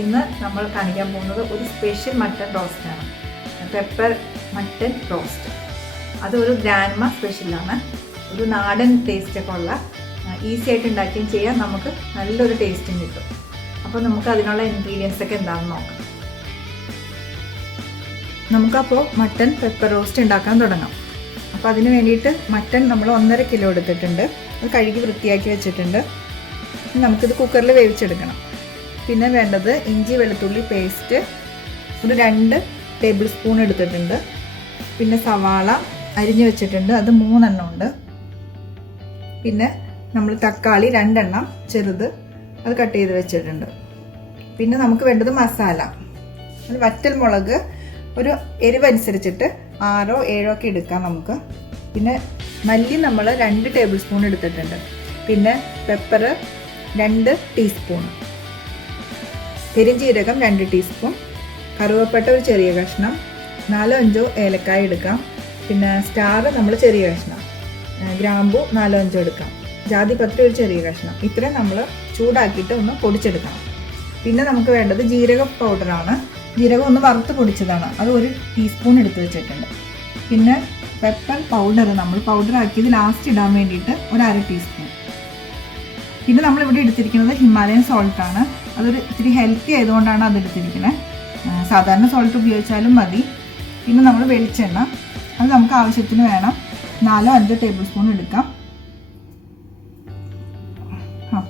ഇന്ന് നമ്മൾ കാണിക്കാൻ പോകുന്നത് ഒരു സ്പെഷ്യൽ മട്ടൺ റോസ്റ്റാണ്. Pepper mutton roast. അതൊരു ഗ്രാൻഡ്മ സ്പെഷ്യലാണ്. ഒരു നാടൻ ടേസ്റ്റൊക്കെ ഉള്ള, ഈസി ആയിട്ട് ഉണ്ടാക്കുകയും ചെയ്യാം, നമുക്ക് നല്ലൊരു ടേസ്റ്റും കിട്ടും. അപ്പോൾ നമുക്ക് അതിനുള്ള ഇൻഗ്രീഡിയൻസ് ഒക്കെ എന്താണെന്ന് നോക്കാം. നമുക്കപ്പോൾ മട്ടൺ പെപ്പർ റോസ്റ്റ് ഉണ്ടാക്കാൻ തുടങ്ങാം. അപ്പോൾ അതിന് വേണ്ടിയിട്ട് മട്ടൺ നമ്മൾ 1.5 കിലോ എടുത്തിട്ടുണ്ട്. അത് കഴുകി വൃത്തിയാക്കി വെച്ചിട്ടുണ്ട്. നമുക്കിത് കുക്കറിൽ വേവിച്ചെടുക്കണം. പിന്നെ വേണ്ടത് ഇഞ്ചി വെളുത്തുള്ളി പേസ്റ്റ് ഒരു 2 ടേബിൾ സ്പൂൺ എടുത്തിട്ടുണ്ട്. പിന്നെ സവാള അരിഞ്ഞു വെച്ചിട്ടുണ്ട്, അത് 3 എണ്ണം ഉണ്ട്. പിന്നെ നമ്മൾ തക്കാളി 2 എണ്ണം ചെറുത്, അത് കട്ട് ചെയ്ത് വെച്ചിട്ടുണ്ട്. പിന്നെ നമുക്ക് വേണ്ടത് മസാല, അത് വറ്റൽ മുളക് ഒരു എരിവനുസരിച്ചിട്ട് 6 or 7 ഒക്കെ എടുക്കാം നമുക്ക്. പിന്നെ മല്ലി നമ്മൾ 2 ടേബിൾ സ്പൂൺ എടുത്തിട്ടുണ്ട്. പിന്നെ പെപ്പർ 2 ടീസ്പൂൺ, പെരുംജീരകം 2 ടീസ്പൂൺ, കറുവപ്പട്ട ഒരു ചെറിയ കഷ്ണം, 4-5 ഏലക്കായ എടുക്കാം. പിന്നെ സ്റ്റാർ നമ്മൾ ചെറിയ കഷ്ണം, ഗ്രാമ്പു 4-5 എടുക്കാം, ജാതിപത്രി ഒരു ചെറിയ കഷ്ണം. ഇത്രയും നമ്മൾ ചൂടാക്കിയിട്ട് ഒന്ന് പൊടിച്ചെടുക്കണം. പിന്നെ നമുക്ക് വേണ്ടത് ജീരക പൗഡറാണ്. ജീരകം ഒന്ന് വറുത്ത് പൊടിച്ചതാണ്, അത് 1 ടീസ്പൂൺ എടുത്ത് വെച്ചിട്ടുണ്ട്. പിന്നെ പെപ്പർ പൗഡർ നമ്മൾ പൗഡർ ആക്കിയത് ലാസ്റ്റ് ഇടാൻ വേണ്ടിയിട്ട് ഒരു 1/2 ടീസ്പൂൺ. പിന്നെ നമ്മളിവിടെ എടുത്തിരിക്കുന്നത് ഹിമാലയൻ സോൾട്ടാണ്. അതൊരു ഇത്തിരി ഹെൽത്തി ആയതുകൊണ്ടാണ് അതെടുത്തിരിക്കുന്നത്. സാധാരണ സോൾട്ട് ഉപയോഗിച്ചാലും മതി. പിന്നെ നമ്മൾ വെളിച്ചെണ്ണ, അത് നമുക്ക് ആവശ്യത്തിന് വേണം, 4-5 ടേബിൾ സ്പൂൺ എടുക്കാം.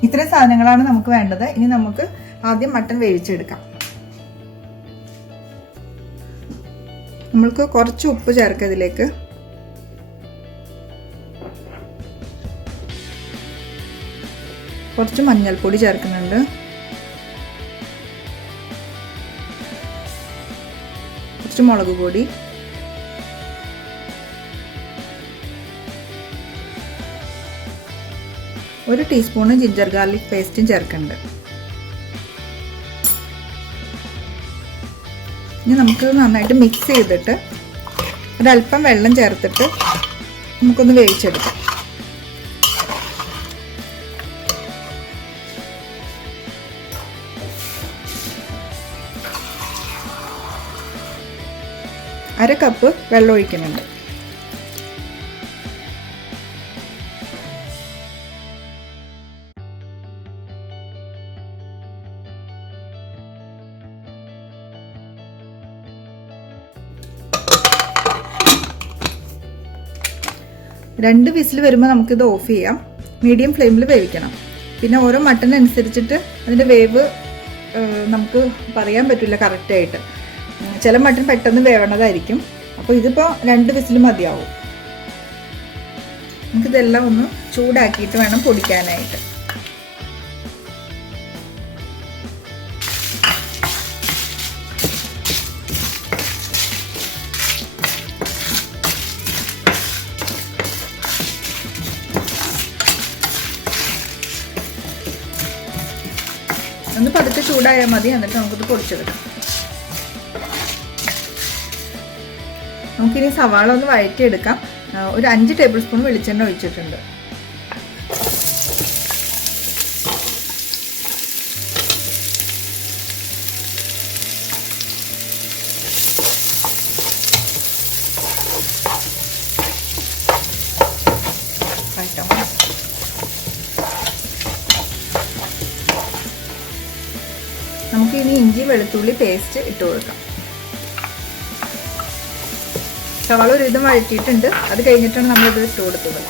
ഇത്രയും സാധനങ്ങളാണ് നമുക്ക് വേണ്ടത്. ഇനി നമുക്ക് ആദ്യം മട്ടൺ വേവിച്ചെടുക്കാം. നമ്മൾക്ക് കുറച്ച് ഉപ്പ് ചേർക്കാം ഇതിലേക്ക്. കുറച്ച് മഞ്ഞൾപ്പൊടി ചേർക്കുന്നുണ്ട്. കുറച്ച് മുളക് പൊടി, ഒരു ടീസ്പൂണ് ജിഞ്ചർ ഗാർലിക് പേസ്റ്റും ചേർക്കുന്നുണ്ട്. ഇനി നമുക്ക് നന്നായിട്ട് മിക്സ് ചെയ്തിട്ട് ഒരല്പം വെള്ളം ചേർത്തിട്ട് നമുക്കൊന്ന് വേവിച്ചെടുക്കാം. അര കപ്പ് വെള്ളം ഒഴിക്കുന്നുണ്ട്. രണ്ട് വിസിൽ വരുമ്പോൾ നമുക്കിത് ഓഫ് ചെയ്യാം. മീഡിയം ഫ്ലെയിമിൽ വേവിക്കണം. പിന്നെ ഓരോ മട്ടനനുസരിച്ചിട്ട് അതിൻ്റെ വേവ് നമുക്ക് പറയാൻ പറ്റില്ല കറക്റ്റായിട്ട്. ചില മട്ടൻ പെട്ടെന്ന് വേവണതായിരിക്കും. അപ്പോൾ ഇതിപ്പോൾ 2 വിസിൽ മതിയാവും. നമുക്കിതെല്ലാം ഒന്ന് ചൂടാക്കിയിട്ട് വേണം പൊടിക്കാനായിട്ട്. ഒന്ന് പതുക്കെ ചൂടായാൽ മതി. എന്നിട്ട് നമുക്കിത് പൊടിച്ചെടുക്കാം. നമുക്കിനി സവാള ഒന്ന് വഴറ്റിയെടുക്കാം. ഒരു 5 ടേബിൾ സ്പൂൺ വെളിച്ചെണ്ണ ഒഴിച്ചിട്ടുണ്ട്. നമുക്കിനി ഇഞ്ചി വെളുത്തുള്ളി പേസ്റ്റ് ഇട്ട് കൊടുക്കാം. സവാള ഒരു വിധം വഴറ്റിയിട്ടുണ്ട്. അത് കഴിഞ്ഞിട്ടാണ് നമ്മളിത് ഇട്ട് കൊടുത്തത്.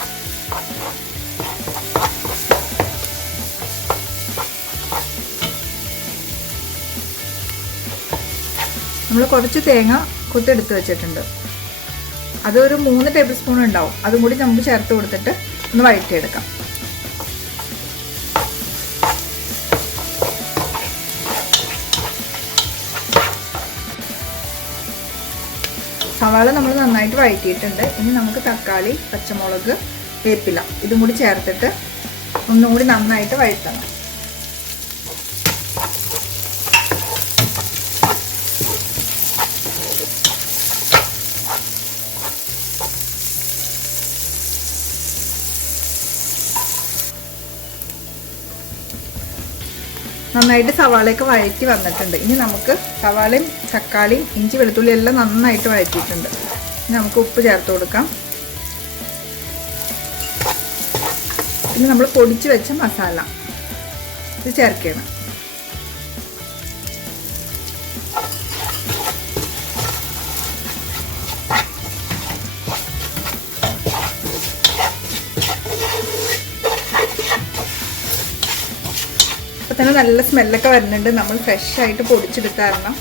നമ്മൾ കുറച്ച് തേങ്ങ കൊത്തെടുത്ത് വെച്ചിട്ടുണ്ട്. അതൊരു 3 ടേബിൾ സ്പൂൺ ഉണ്ടാവും. അതും കൂടി നമുക്ക് ചേർത്ത് കൊടുത്തിട്ട് ഒന്ന് വഴറ്റിയെടുക്കാം. സവാള നമ്മൾ നന്നായിട്ട് വഴറ്റിയിട്ടുണ്ട്. ഇനി നമുക്ക് തക്കാളി, പച്ചമുളക്, വേപ്പില ഇതും കൂടി ചേർത്തിട്ട് ഒന്നും കൂടി നന്നായിട്ട് വഴറ്റണം. നന്നായിട്ട് സവാളയൊക്കെ വഴറ്റി വന്നിട്ടുണ്ട്. ഇനി നമുക്ക് സവാളയും തക്കാളിയും ഇഞ്ചി വെളുത്തുള്ളി എല്ലാം നന്നായിട്ട് വഴറ്റിയിട്ടുണ്ട്. ഇനി നമുക്ക് ഉപ്പ് ചേർത്ത് കൊടുക്കാം. പിന്നെ നമ്മൾ പൊടിച്ച് വെച്ച മസാല ഇത് ചേർക്കണം. അപ്പോൾ തന്നെ നല്ല സ്മെല്ലൊക്കെ വരുന്നുണ്ട്. നമ്മൾ ഫ്രഷ് ആയിട്ട് പൊടിച്ചെടുത്ത കാരണം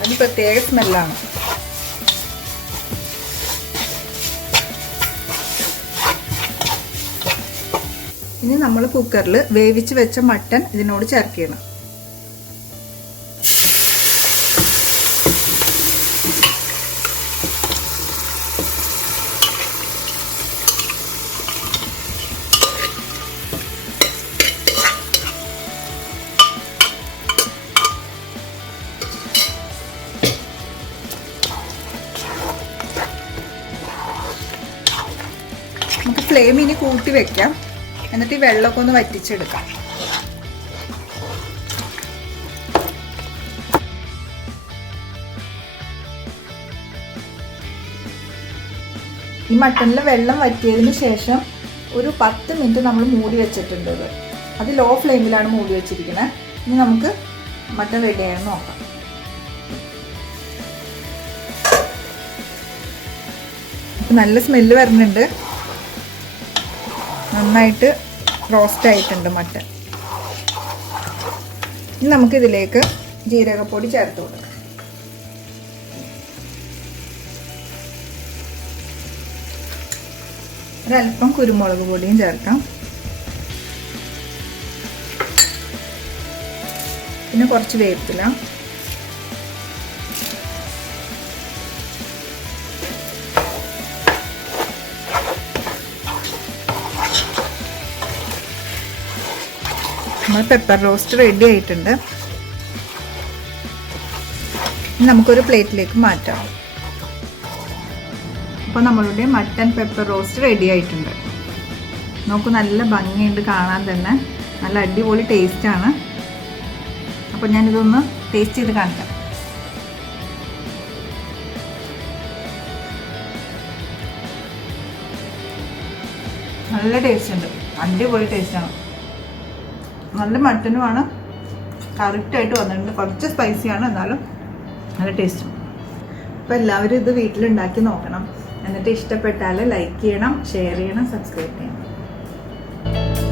അതിന് പ്രത്യേക സ്മെല്ലാണ്. ഇനി നമ്മൾ കുക്കറിൽ വേവിച്ച് വെച്ച മട്ടൺ ഇതിനോട് ചേർക്കണം. നമുക്ക് ഫ്ലെയിം ഇനി കൂട്ടി വെക്കാം. എന്നിട്ട് ഈ വെള്ളമൊക്കെ ഒന്ന് വറ്റിച്ചെടുക്കാം. ഈ മട്ടണിൽ വെള്ളം വറ്റിയതിന് ശേഷം ഒരു 10 മിനിറ്റ് നമ്മൾ മൂടി വെച്ചിട്ടുണ്ട്. അത് ലോ ഫ്ലെയിമിലാണ് മൂടി വെച്ചിരിക്കുന്നത്. ഇനി നമുക്ക് മട്ടൺ റെഡി ആയെന്ന് നോക്കാം. നല്ല സ്മെല്ല് വരുന്നുണ്ട്. നന്നായിട്ട് റോസ്റ്റ് ആയിട്ടുണ്ട് മട്ടൺ. ഇനി നമുക്കിതിലേക്ക് ജീരകപ്പൊടി ചേർത്ത് കൊടുക്കാം. ഒരല്പം കുരുമുളക് പൊടിയും ചേർക്കാം. പിന്നെ കുറച്ച് വേപ്പില, നമ്മൾ പെപ്പർ റോസ്റ്റ് റെഡി ആയിട്ടുണ്ട്. നമുക്കൊരു പ്ലേറ്റിലേക്ക് മാറ്റാം. അപ്പോൾ നമ്മളുടെ മട്ടൺ പെപ്പർ റോസ്റ്റ് റെഡി ആയിട്ടുണ്ട്. നമുക്ക് നല്ല ഭംഗിയുണ്ട് കാണാൻ തന്നെ. നല്ല അടിപൊളി ടേസ്റ്റാണ്. അപ്പോൾ ഞാനിതൊന്ന് ടേസ്റ്റ് ചെയ്ത് കാണിക്കാം. നല്ല ടേസ്റ്റ് ഉണ്ട്. അടിപൊളി ടേസ്റ്റാണ്. നല്ല മട്ടനുമാണ്. കറക്റ്റായിട്ട് വന്നിട്ടുണ്ട്. കുറച്ച് സ്പൈസിയാണ്, എന്നാലും നല്ല ടേസ്റ്റും. അപ്പോൾ എല്ലാവരും ഇത് വീട്ടിലുണ്ടാക്കി നോക്കണം. എന്നിട്ട് ഇഷ്ടപ്പെട്ടാൽ ലൈക്ക് ചെയ്യണം, ഷെയർ ചെയ്യണം, സബ്സ്ക്രൈബ് ചെയ്യണം.